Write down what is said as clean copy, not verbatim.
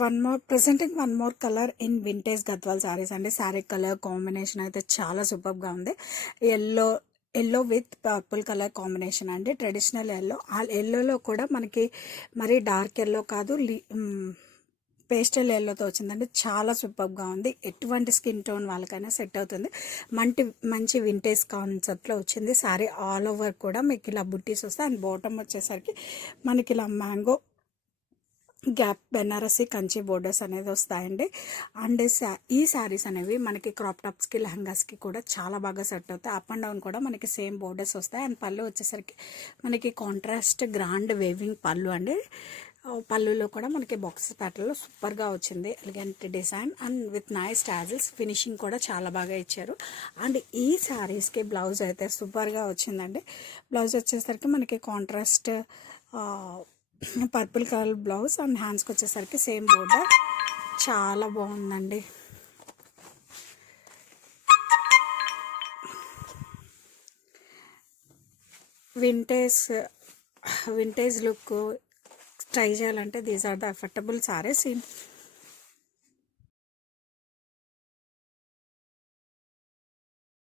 One more colour in vintage Gadwal saris అండి. Sari colour combination అయితే చాలా సూపర్గా ఉంది. Yellow yellow with purple colour combination అండి. Traditional yellow. ఆ ఎల్లోలో కూడా మనకి మరీ డార్క్ ఎల్లో కాదు, పేస్టల్ ఎల్లోతో వచ్చిందండి. చాలా సూపర్గా ఉంది. ఎటువంటి స్కిన్ టోన్ వాళ్ళకైనా సెట్ అవుతుంది. మంచి వింటేజ్ కాన్సెప్ట్లో వచ్చింది. శారీ ఆల్ ఓవర్ కూడా మీకు ఇలా బుట్టీస్ వస్తాయి. అండ్ బాటమ్ వచ్చేసరికి మనకి ఇలా mango gap Banarasi Kanchi borders అనేది వస్తాయండి. అండ్ ఈ శారీస్ అనేవి మనకి క్రాప్ టాప్స్కి లెహంగాస్కి కూడా చాలా బాగా సెట్ అవుతాయి. అప్ అండ్ డౌన్ కూడా మనకి సేమ్ బోర్డర్స్ వస్తాయి. అండ్ పళ్ళు వచ్చేసరికి మనకి కాంట్రాస్ట్ గ్రాండ్ వేవింగ్ పళ్ళు అండి. పళ్ళులో కూడా మనకి బాక్స్ ప్యాటర్న్లో సూపర్గా వచ్చింది. Elegant design and with nice tassels. Finishing కూడా చాలా బాగా ఇచ్చారు. అండ్ ఈ శారీస్కి బ్లౌజ్ అయితే సూపర్గా వచ్చిందండి. బ్లౌజ్ వచ్చేసరికి మనకి contrast purple colour blouse and హ్యాండ్స్కి వచ్చేసరికి సేమ్ బోర్డర్. చాలా బాగుందండి. వింటేజ్ లుక్ ట్రై చేయాలంటే these are the affordable saris.